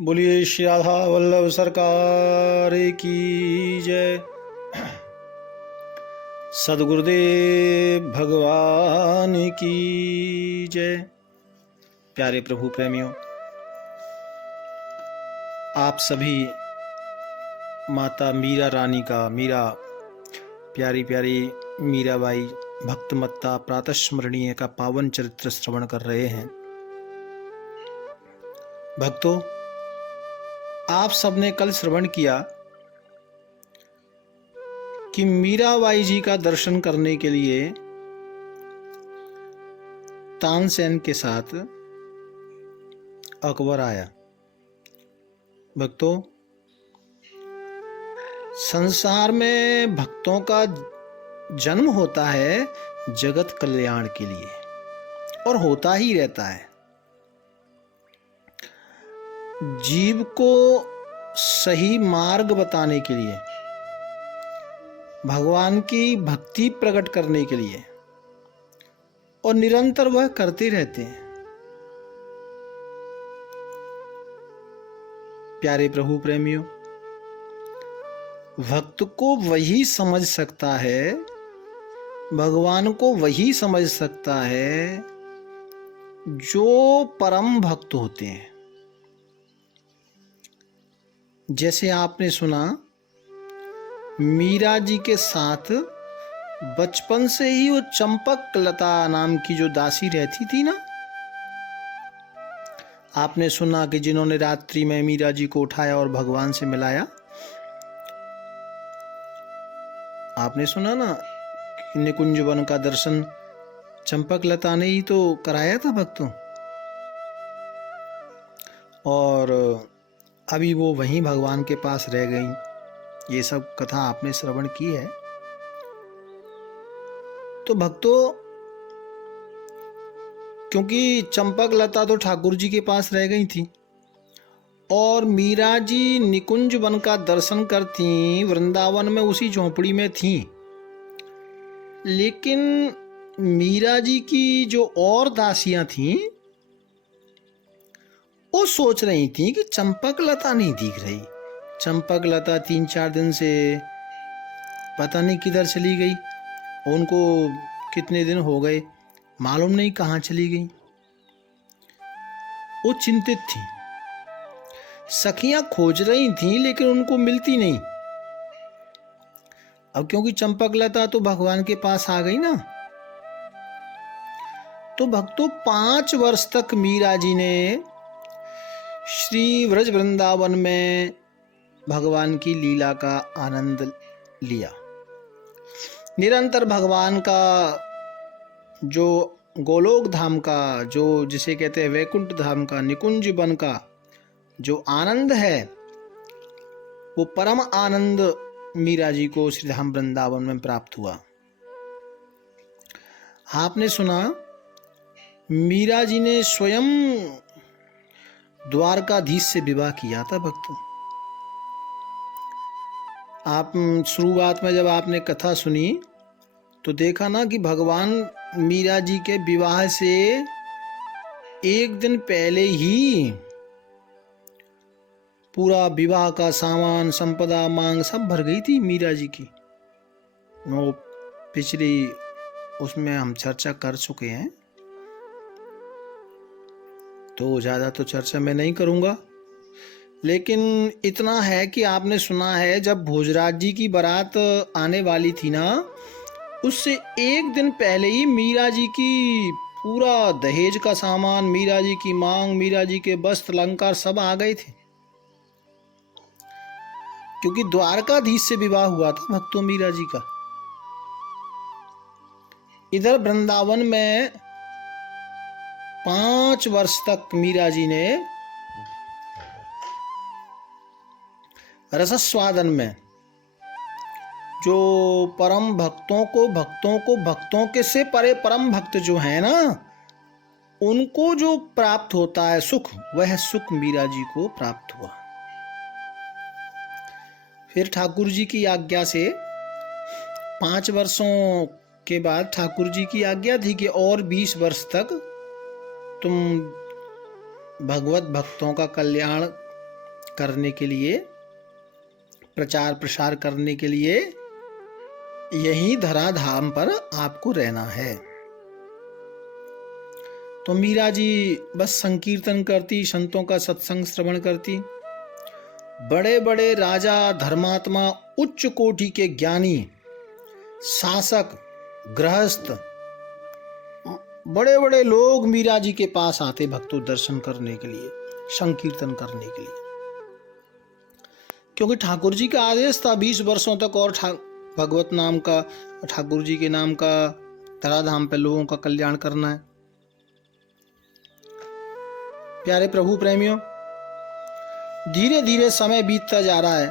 बोलिए श्री राधा वल्लभ सरकार की जय। सदगुरुदेव भगवान की जय। प्यारे प्रभु प्रेमियों, आप सभी माता मीरा रानी का, प्यारी प्यारी मीराबाई भक्तमत्ता प्रातस्मरणीय का पावन चरित्र श्रवण कर रहे हैं। भक्तों, आप सबने कल श्रवण किया कि मीराबाई जी का दर्शन करने के लिए तानसेन के साथ अकबर आया। भक्तों, संसार में भक्तों का जन्म होता है जगत कल्याण के लिए और होता ही रहता है। जीव को सही मार्ग बताने के लिए, भगवान की भक्ति प्रकट करने के लिए, और निरंतर वह करते रहते हैं। प्यारे प्रभु प्रेमियों, भक्त को वही समझ सकता है, भगवान को वही समझ सकता है जो परम भक्त होते हैं। जैसे आपने सुना, मीरा जी के साथ बचपन से ही वो चंपक लता नाम की जो दासी रहती थी ना, आपने सुना कि जिन्होंने रात्रि में मीरा जी को उठाया और भगवान से मिलाया। आपने सुना ना कि निकुंज वन का दर्शन चंपक लता ने ही तो कराया था भक्तों, और अभी वो वहीं भगवान के पास रह गई। ये सब कथा आपने श्रवण की है। तो भक्तों, क्योंकि चंपक लता तो ठाकुर जी के पास रह गई थी और मीरा जी निकुंज वन का दर्शन करती वृंदावन में उसी झोंपड़ी में थी, लेकिन मीरा जी की जो और दासियां थीं वो सोच रही थी कि चंपक लता नहीं दिख रही। चंपक लता 3-4 दिन से पता नहीं किधर चली गई, उनको कितने दिन हो गए मालूम नहीं कहाँ चली गई। वो चिंतित थी, सखियां खोज रही थीं लेकिन उनको मिलती नहीं। अब क्योंकि चंपक लता तो भगवान के पास आ गई ना, तो भक्तों 5 वर्ष तक मीरा जी ने श्री व्रज वृंदावन में भगवान की लीला का आनंद लिया। निरंतर भगवान का जो गोलोक धाम का, जो जिसे कहते हैं वैकुंठ धाम का, निकुंज वन का जो आनंद है, वो परम आनंद मीरा जी को श्री धाम वृंदावन में प्राप्त हुआ। आपने सुना, मीरा जी ने स्वयं द्वारकाधीश से विवाह किया था। भक्तों, आप शुरुआत में जब आपने कथा सुनी तो देखा ना कि भगवान मीरा जी के विवाह से एक दिन पहले ही पूरा विवाह का सामान, संपदा, मांग सब भर गई थी मीरा जी की। वो पिछली उसमें हम चर्चा कर चुके हैं, तो ज़्यादा तो चर्चा मैं नहीं करूँगा, लेकिन इतना है कि आपने सुना है जब भोजराज जी की बारात आने वाली थी ना, उससे एक दिन पहले ही मीरा जी की पूरा दहेज का सामान, मीरा जी की मांग, मीरा जी के वस्त्र अलंकार सब आ गए थे, क्योंकि द्वारकाधीश से विवाह हुआ था भक्तों मीरा जी का। इधर वृंदावन में 5 वर्ष तक मीरा जी ने रसस्वादन में जो परम भक्तों के से परे परम भक्त जो है ना, उनको जो प्राप्त होता है सुख, वह सुख मीरा जी को प्राप्त हुआ। फिर ठाकुर जी की आज्ञा से 5 वर्षों के बाद ठाकुर जी की आज्ञा थी कि और 20 वर्ष तक तुम भगवत भक्तों का कल्याण करने के लिए, प्रचार प्रसार करने के लिए यही धराधाम पर आपको रहना है। तो मीरा जी बस संकीर्तन करती, संतों का सत्संग श्रवण करती। बड़े बड़े राजा, धर्मात्मा, उच्च कोटि के ज्ञानी, शासक, गृहस्थ, बड़े बड़े लोग मीरा जी के पास आते भक्तों दर्शन करने के लिए, संकीर्तन करने के लिए। क्योंकि ठाकुर जी का आदेश था 20 वर्षों तक और भगवत नाम का, ठाकुर जी के नाम का धराधाम पे लोगों का कल्याण करना है। प्यारे प्रभु प्रेमियों, धीरे धीरे समय बीतता जा रहा है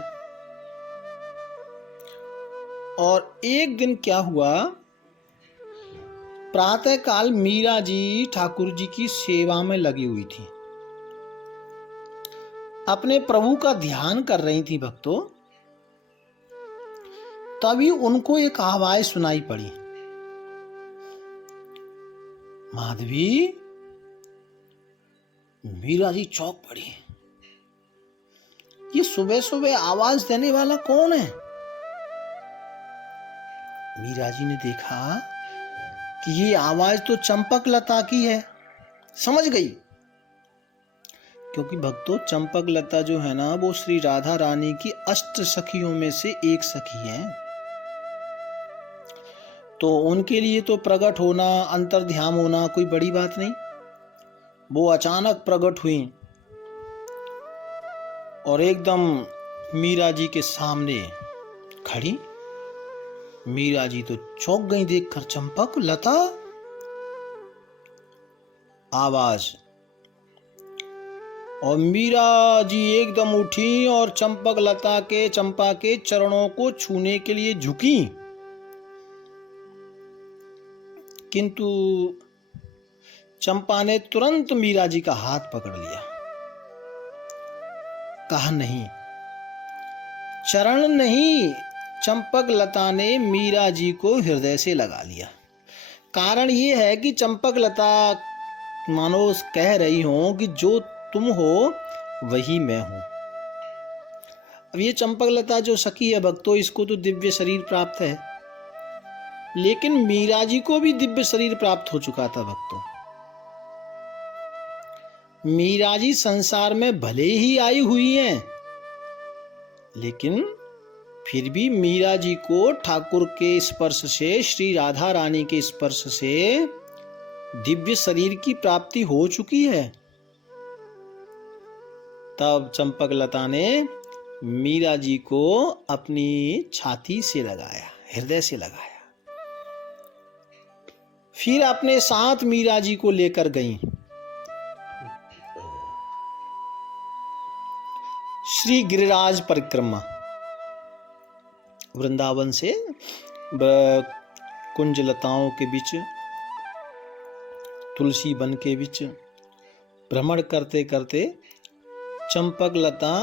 और एक दिन क्या हुआ, प्रातः काल मीरा जी ठाकुर जी की सेवा में लगी हुई थी, अपने प्रभु का ध्यान कर रही थी भक्तों। तभी उनको एक आवाज सुनाई पड़ी, माधवी। मीरा जी चौंक पड़ी, ये सुबह सुबह आवाज देने वाला कौन है? मीरा जी ने देखा कि ये आवाज तो चंपक लता की है। समझ गई, क्योंकि भक्तों चंपक लता जो है ना, वो श्री राधा रानी की अष्ट सखियों में से एक सखी है। तो उनके लिए तो प्रकट होना, अंतर्ध्यान होना कोई बड़ी बात नहीं। वो अचानक प्रकट हुई और एकदम मीरा जी के सामने खड़ी। मीरा जी तो चौंक गई देखकर, चंपक लता आवाज। और मीरा जी एकदम उठी और चंपक लता के, चंपा के चरणों को छूने के लिए झुकी, किंतु चंपा ने तुरंत मीरा जी का हाथ पकड़ लिया। कहा नहीं, चरण नहीं, चंपक लता ने मीरा जी को हृदय से लगा लिया। कारण ये है कि चंपक लता मानो कह रही हो कि जो तुम हो वही मैं हूं। अब ये चंपक लता जो सखी है भक्तों, इसको तो दिव्य शरीर प्राप्त है, लेकिन मीरा जी को भी दिव्य शरीर प्राप्त हो चुका था भक्तों। मीरा जी संसार में भले ही आई हुई हैं, लेकिन फिर भी मीरा जी को ठाकुर के स्पर्श से, श्री राधा रानी के स्पर्श से दिव्य शरीर की प्राप्ति हो चुकी है। तब चंपक लता ने मीरा जी को अपनी छाती से लगाया, हृदय से लगाया। फिर अपने साथ मीरा जी को लेकर गई श्री गिरिराज परिक्रमा। वृंदावन से कुंज लताओं के बीच, तुलसी वन के बीच भ्रमण करते करते चंपक लता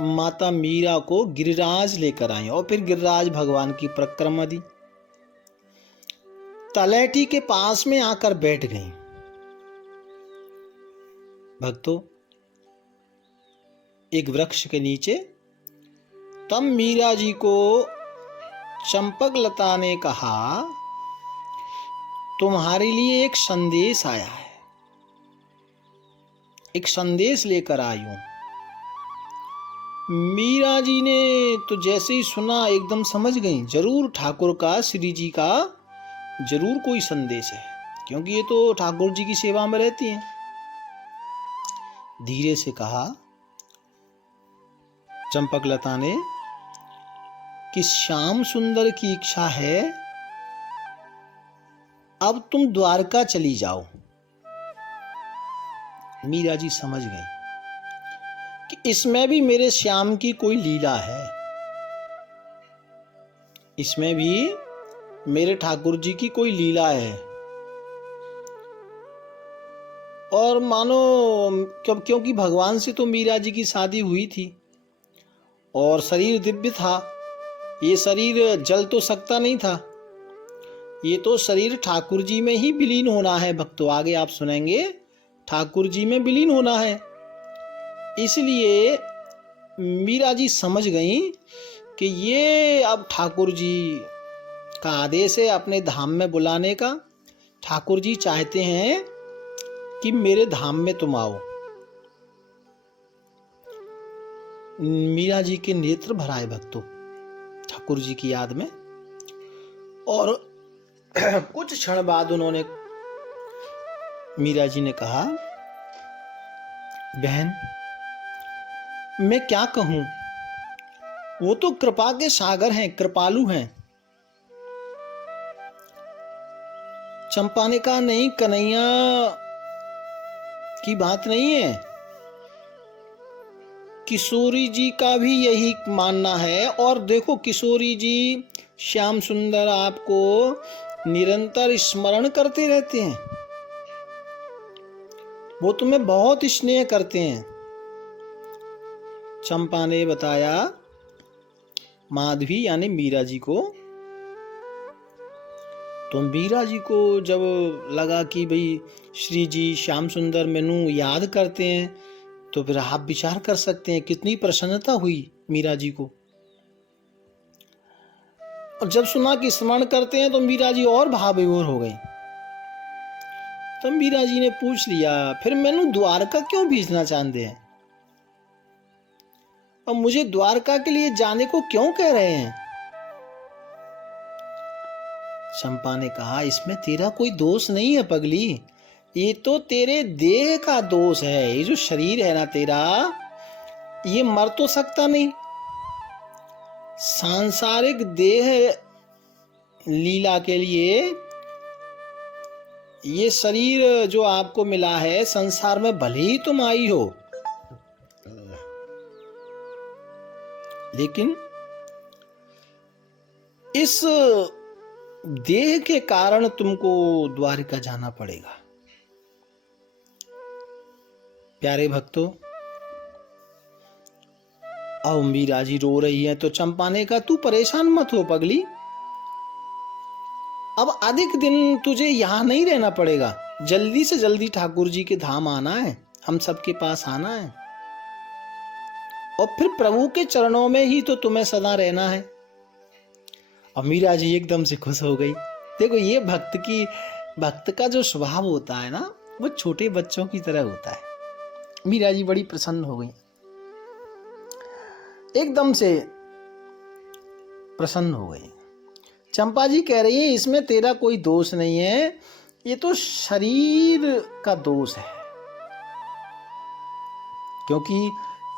माता मीरा को गिरिराज लेकर आई और फिर गिरिराज भगवान की परिक्रमा दी। तलैटी के पास में आकर बैठ गई। भक्तों, एक वृक्ष के नीचे तब मीरा जी को चंपक लता ने कहा, तुम्हारे लिए एक संदेश आया है, एक संदेश लेकर आई हूं। मीरा जी ने तो जैसे ही सुना एकदम समझ गई, जरूर ठाकुर का, श्री जी का जरूर कोई संदेश है, क्योंकि ये तो ठाकुर जी की सेवा में रहती हैं। धीरे से कहा चंपक लता ने कि श्याम सुंदर की इच्छा है, अब तुम द्वारका चली जाओ। मीरा जी समझ गई कि इसमें भी मेरे श्याम की कोई लीला है, इसमें भी मेरे ठाकुर जी की कोई लीला है। और मानो क्योंकि भगवान से तो मीरा जी की शादी हुई थी और शरीर दिव्य था, ये शरीर जल तो सकता नहीं था, ये तो शरीर ठाकुर जी में ही विलीन होना है। भक्तों, आगे आप सुनेंगे ठाकुर जी में विलीन होना है। इसलिए मीरा जी समझ गई कि ये अब ठाकुर जी का आदेश है अपने धाम में बुलाने का। ठाकुर जी चाहते हैं कि मेरे धाम में तुम आओ। मीरा जी के नेत्र भर आए भक्तों ठाकुर जी की याद में, और कुछ क्षण बाद उन्होंने, मीरा जी ने कहा, बहन मैं क्या कहूं, वो तो कृपा के सागर हैं, कृपालु हैं। चंपा ने कहा, नहीं कन्हैया की बात नहीं है, किशोरी जी का भी यही मानना है। और देखो किशोरी जी श्याम सुंदर आपको निरंतर स्मरण करते रहते हैं, वो तुम्हें बहुत स्नेह करते हैं। चंपा ने बताया माधवी यानी मीरा जी को। तो मीरा जी को जब लगा कि भाई श्री जी श्याम सुंदर मैनू याद करते हैं, तो फिर आप विचार कर सकते हैं कितनी प्रसन्नता हुई मीरा जी को। और जब सुना कि स्मरण करते हैं तो मीरा जी और भाव विभोर हो गई। तो मीरा जी ने पूछ लिया, फिर मैनू द्वारका क्यों भेजना चाहते हैं, और मुझे द्वारका के लिए जाने को क्यों कह रहे हैं। चंपा ने कहा, इसमें तेरा कोई दोष नहीं है पगली, ये तो तेरे देह का दोष है। ये जो शरीर है ना तेरा, ये मर तो सकता नहीं। सांसारिक देह लीला के लिए ये शरीर जो आपको मिला है, संसार में भले ही तुम आई हो, लेकिन इस देह के कारण तुमको द्वारिका जाना पड़ेगा। प्यारे भक्तों, अब मीरा जी रो रही है तो चंपा ने कहा, तू परेशान मत हो पगली, अब अधिक दिन तुझे यहां नहीं रहना पड़ेगा। जल्दी से जल्दी ठाकुर जी के धाम आना है, हम सबके पास आना है, और फिर प्रभु के चरणों में ही तो तुम्हें सदा रहना है। और मीरा जी एकदम से खुश हो गई। देखो ये भक्त का जो स्वभाव होता है ना, वो छोटे बच्चों की तरह होता है। मीरा जी बड़ी प्रसन्न हो गई, एकदम से प्रसन्न हो गई। चंपा जी कह रही है, इसमें तेरा कोई दोष नहीं है, ये तो शरीर का दोष है, क्योंकि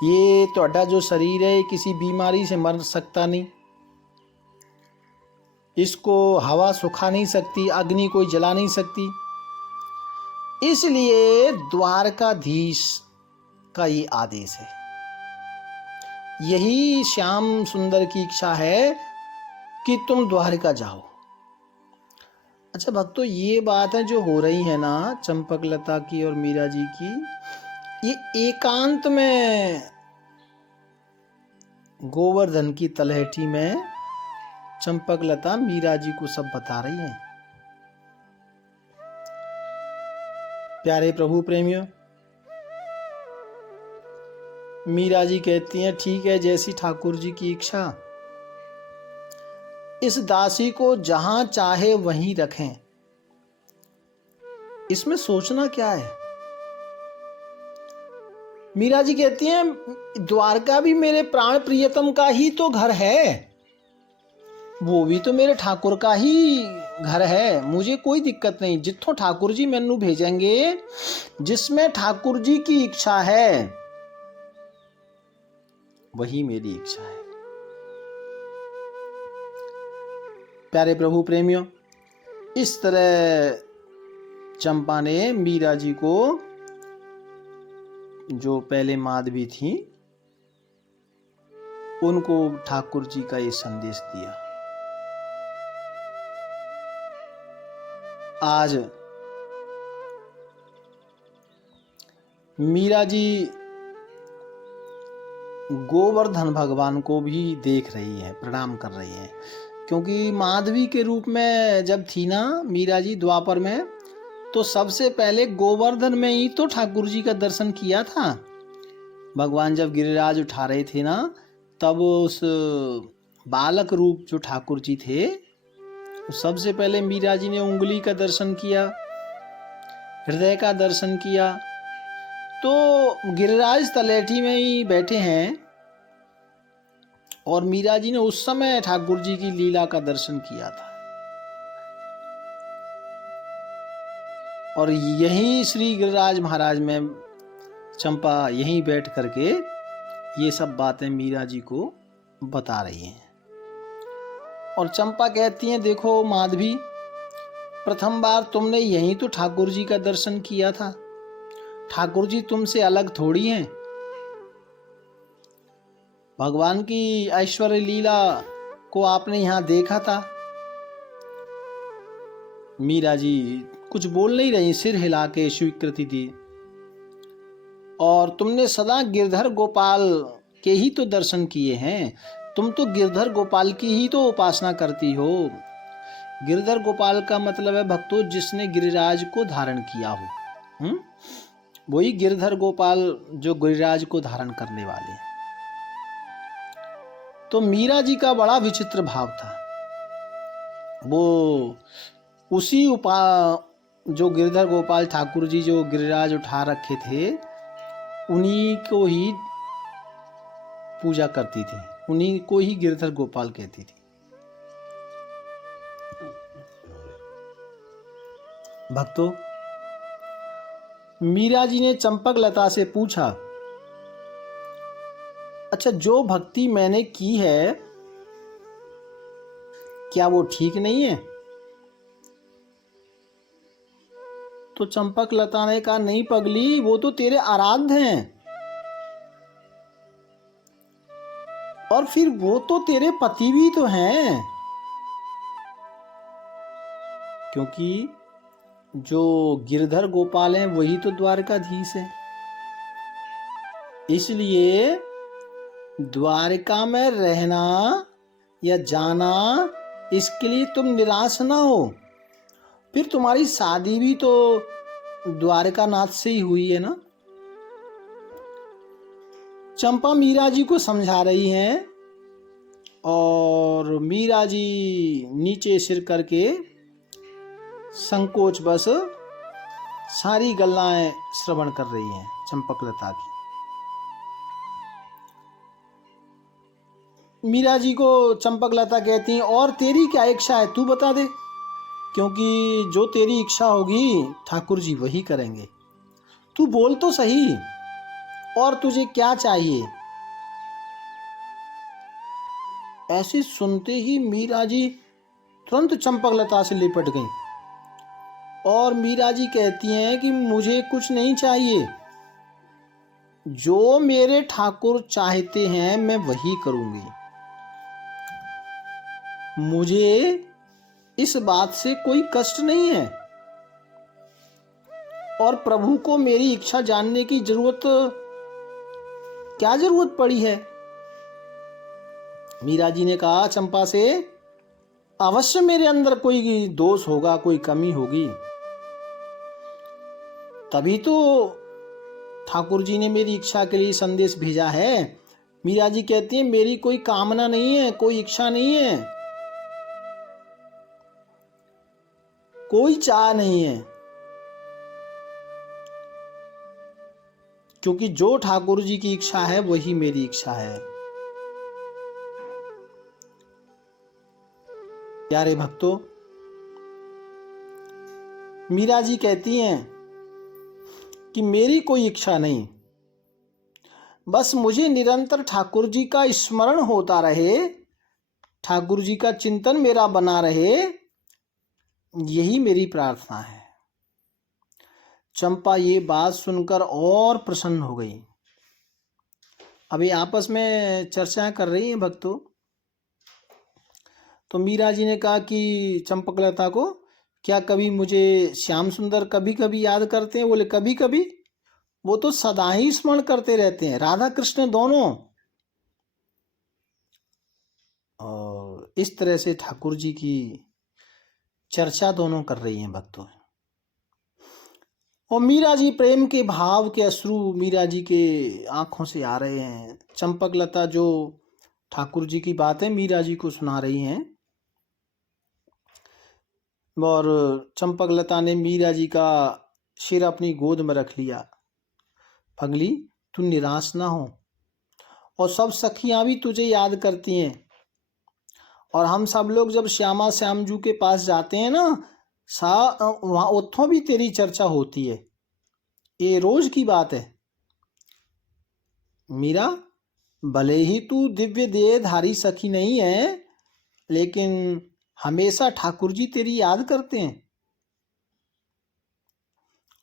ये ਤੁਹਾਡਾ जो शरीर है किसी बीमारी से मर सकता नहीं, इसको हवा सुखा नहीं सकती, अग्नि कोई जला नहीं सकती, इसलिए द्वारकाधीश का ये आदेश है। यही श्याम सुंदर की इच्छा है कि तुम द्वारका जाओ। अच्छा भक्तों, ये बात है जो हो रही है ना चंपकलता की और मीरा जी की, ये एकांत में गोवर्धन की तलहटी में चंपकलता मीरा जी को सब बता रही है। प्यारे प्रभु प्रेमियों, मीरा जी कहती हैं, ठीक है जैसी ठाकुर जी की इच्छा, इस दासी को जहां चाहे वहीं रखें, इसमें सोचना क्या है। मीरा जी कहती हैं, द्वारका भी मेरे प्राण प्रियतम का ही तो घर है, वो भी तो मेरे ठाकुर का ही घर है, मुझे कोई दिक्कत नहीं। जिथों ठाकुर जी मैनू भेजेंगे, जिसमें ठाकुर जी की इच्छा है वही मेरी इच्छा है। प्यारे प्रभु प्रेमियों, इस तरह चंपा ने मीरा जी को, जो पहले माधवी थी, उनको ठाकुर जी का ये संदेश दिया। आज मीरा जी गोवर्धन भगवान को भी देख रही है, प्रणाम कर रही है, क्योंकि माधवी के रूप में जब थी ना मीरा जी द्वापर में, तो सबसे पहले गोवर्धन में ही तो ठाकुर जी का दर्शन किया था। भगवान जब गिरिराज उठा रहे थे ना, तब उस बालक रूप जो ठाकुर जी थे, सबसे पहले मीरा जी ने उंगली का दर्शन किया, हृदय का दर्शन किया। तो गिरिराज तलेठी में ही बैठे हैं और मीरा जी ने उस समय ठाकुर जी की लीला का दर्शन किया था। और यही श्री गिरिराज महाराज में चंपा यहीं बैठ करके ये सब बातें मीरा जी को बता रही हैं। और चंपा कहती हैं, देखो माधवी, प्रथम बार तुमने यहीं तो ठाकुर जी का दर्शन किया था। ठाकुर जी तुमसे अलग थोड़ी हैं। भगवान की ऐश्वर्य लीला को आपने यहां देखा था। मीरा जी कुछ बोल नहीं रही, सिर हिला के स्वीकृति दी। और तुमने सदा गिरधर गोपाल के ही तो दर्शन किए हैं। तुम तो गिरधर गोपाल की ही तो उपासना करती हो। गिरधर गोपाल का मतलब है भक्तों, जिसने गिरिराज को धारण किया हो। वही गिरधर गोपाल जो गिरिराज को धारण करने वाले हैं। तो मीरा जी का बड़ा विचित्र भाव था। वो उसी जो गिरधर गोपाल ठाकुर जी जो गिरिराज उठा रखे थे, उन्हीं को ही पूजा करती थी, उन्हीं को ही गिरधर गोपाल कहती थी। भक्तों, मीरा जी ने चंपक लता से पूछा, अच्छा, जो भक्ति मैंने की है क्या वो ठीक नहीं है? तो चंपक लता ने कहा, नहीं पगली, वो तो तेरे आराध्य हैं, और फिर वो तो तेरे पति भी तो हैं। क्योंकि जो गिरधर गोपाल हैं वही तो द्वारकाधीश है। इसलिए द्वारका में रहना या जाना, इसके लिए तुम निराश ना हो। फिर तुम्हारी शादी भी तो द्वारकानाथ से ही हुई है ना। चंपा मीरा जी को समझा रही हैं और मीरा जी नीचे सिर करके संकोच बस सारी गल्लाएं श्रवण कर रही हैं चंपकलता की। मीरा जी को चंपकलता कहती हैं, और तेरी क्या इच्छा है तू बता दे, क्योंकि जो तेरी इच्छा होगी ठाकुर जी वही करेंगे। तू बोल तो सही, और तुझे क्या चाहिए? ऐसे सुनते ही मीरा जी तुरंत चंपकलता से लिपट गईं और मीरा जी कहती हैं कि मुझे कुछ नहीं चाहिए, जो मेरे ठाकुर चाहते हैं मैं वही करूंगी। मुझे इस बात से कोई कष्ट नहीं है, और प्रभु को मेरी इच्छा जानने की क्या जरूरत पड़ी है? मीरा जी ने कहा चंपा से, अवश्य मेरे अंदर कोई दोष होगा, कोई कमी होगी, तभी तो ठाकुर जी ने मेरी इच्छा के लिए संदेश भेजा है। मीरा जी कहती है, मेरी कोई कामना नहीं है, कोई इच्छा नहीं है, कोई चाह नहीं है, क्योंकि जो ठाकुर जी की इच्छा है वही मेरी इच्छा है। प्यारे भक्तों, मीरा जी कहती हैं कि मेरी कोई इच्छा नहीं, बस मुझे निरंतर ठाकुर जी का स्मरण होता रहे, ठाकुर जी का चिंतन मेरा बना रहे, यही मेरी प्रार्थना है। चंपा ये बात सुनकर और प्रसन्न हो गई। अभी आपस में चर्चा कर रही हैं भक्तों। तो मीरा जी ने कहा कि चंपकलता को, क्या कभी मुझे श्याम सुंदर कभी कभी याद करते हैं? बोले कभी कभी, वो तो सदा ही स्मरण करते रहते हैं, राधा कृष्ण दोनों। और इस तरह से ठाकुर जी की चर्चा दोनों कर रही हैं भक्तों। और मीरा जी प्रेम के भाव के अश्रु मीरा जी के आंखों से आ रहे हैं। चंपकलता जो ठाकुर जी की बातें मीरा जी को सुना रही हैं, और चंपकलता ने मीरा जी का सिर अपनी गोद में रख लिया। पगली, तू निराश ना हो, और सब सखियां भी तुझे याद करती हैं, और हम सब लोग जब श्यामा श्यामजू के पास जाते हैं ना, वहाँ उत्थों भी तेरी चर्चा होती है। ये रोज की बात है। मीरा, भले ही तू दिव्य देहधारी सखी नहीं है, लेकिन हमेशा ठाकुर जी तेरी याद करते हैं।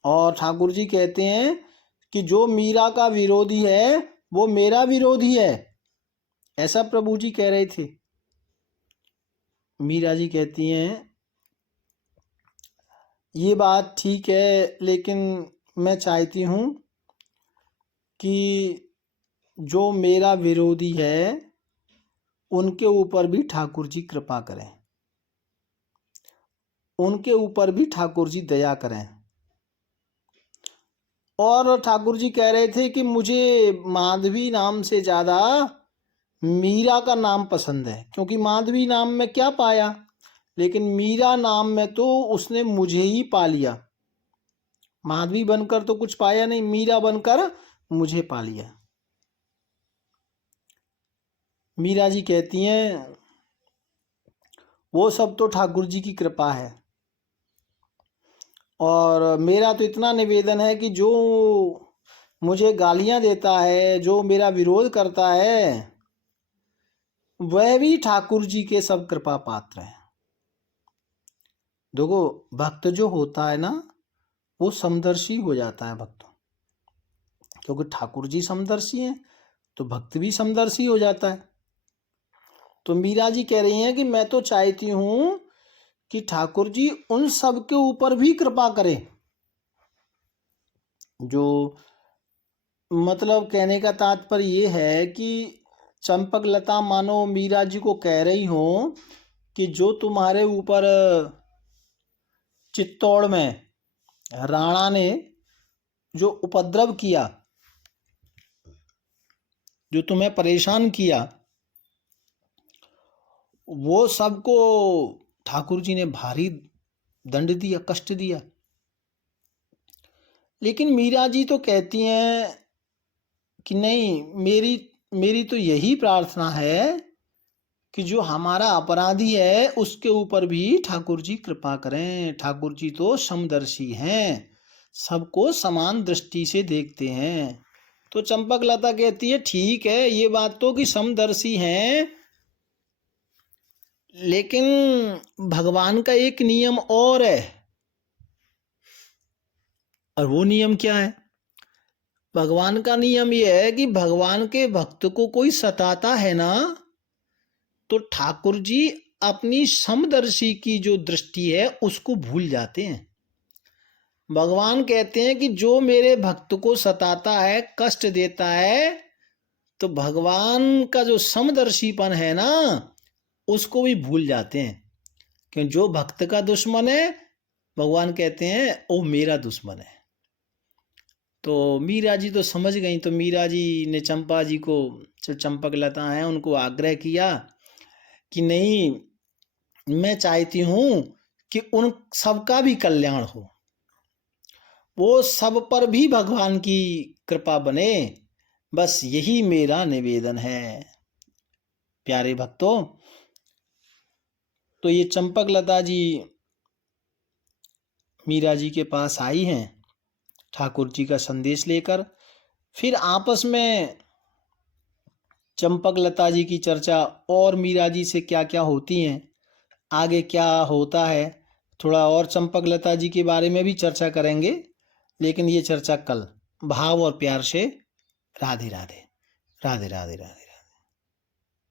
और ठाकुर जी कहते हैं कि जो मीरा का विरोधी है वो मेरा विरोधी है, ऐसा प्रभु जी कह रहे थे। मीरा जी कहती हैं, ये बात ठीक है, लेकिन मैं चाहती हूँ कि जो मेरा विरोधी है उनके ऊपर भी ठाकुर जी कृपा करें, उनके ऊपर भी ठाकुर जी दया करें। और ठाकुर जी कह रहे थे कि मुझे माधवी नाम से ज़्यादा मीरा का नाम पसंद है, क्योंकि माधवी नाम में क्या पाया, लेकिन मीरा नाम में तो उसने मुझे ही पा लिया। माधवी बनकर तो कुछ पाया नहीं, मीरा बनकर मुझे पा लिया। मीरा जी कहती हैं, वो सब तो ठाकुर जी की कृपा है, और मेरा तो इतना निवेदन है कि जो मुझे गालियां देता है, जो मेरा विरोध करता है, वह भी ठाकुर जी के सब कृपा पात्र हैं। देखो, भक्त जो होता है ना, वो समदर्शी हो जाता है भक्त, क्योंकि ठाकुर जी समदर्शी हैं तो भक्त भी समदर्शी हो जाता है। तो मीरा जी कह रही हैं कि मैं तो चाहती हूँ कि ठाकुर जी उन सब के ऊपर भी कृपा करें, जो मतलब कहने का तात्पर्य ये है कि चंपकलता मानो मीरा जी को कह रही हो कि जो तुम्हारे ऊपर चित्तौड़ में राणा ने जो उपद्रव किया, जो तुम्हें परेशान किया, वो सबको ठाकुर जी ने भारी दंड दिया, कष्ट दिया। लेकिन मीरा जी तो कहती हैं कि नहीं, मेरी तो यही प्रार्थना है कि जो हमारा अपराधी है उसके ऊपर भी ठाकुर जी कृपा करें। ठाकुर जी तो समदर्शी हैं, सबको समान दृष्टि से देखते हैं। तो चंपकलता कहती है, ठीक है, ये बात तो कि समदर्शी हैं, लेकिन भगवान का एक नियम और है। और वो नियम क्या है? भगवान का नियम ये है कि भगवान के भक्त को कोई सताता है ना, तो ठाकुर जी अपनी समदर्शी की जो दृष्टि है उसको भूल जाते हैं। भगवान कहते हैं कि जो मेरे भक्त को सताता है, कष्ट देता है, तो भगवान का जो समदर्शीपन है ना, उसको भी भूल जाते हैं। क्यों? जो भक्त का दुश्मन है, भगवान कहते हैं वो मेरा दुश्मन है। तो मीरा जी तो समझ गई। तो मीरा जी ने चंपा जी को, जो चंपकलता हैं, उनको आग्रह किया कि नहीं, मैं चाहती हूँ कि उन सबका भी कल्याण हो, वो सब पर भी भगवान की कृपा बने, बस यही मेरा निवेदन है। प्यारे भक्तों, तो ये चंपकलता जी मीरा जी के पास आई हैं ठाकुर जी का संदेश लेकर। फिर आपस में चंपकलता जी की चर्चा और मीरा जी से क्या क्या होती हैं, आगे क्या होता है, थोड़ा और चंपकलता जी के बारे में भी चर्चा करेंगे, लेकिन ये चर्चा कल। भाव और प्यार से राधे राधे, राधे राधे राधे।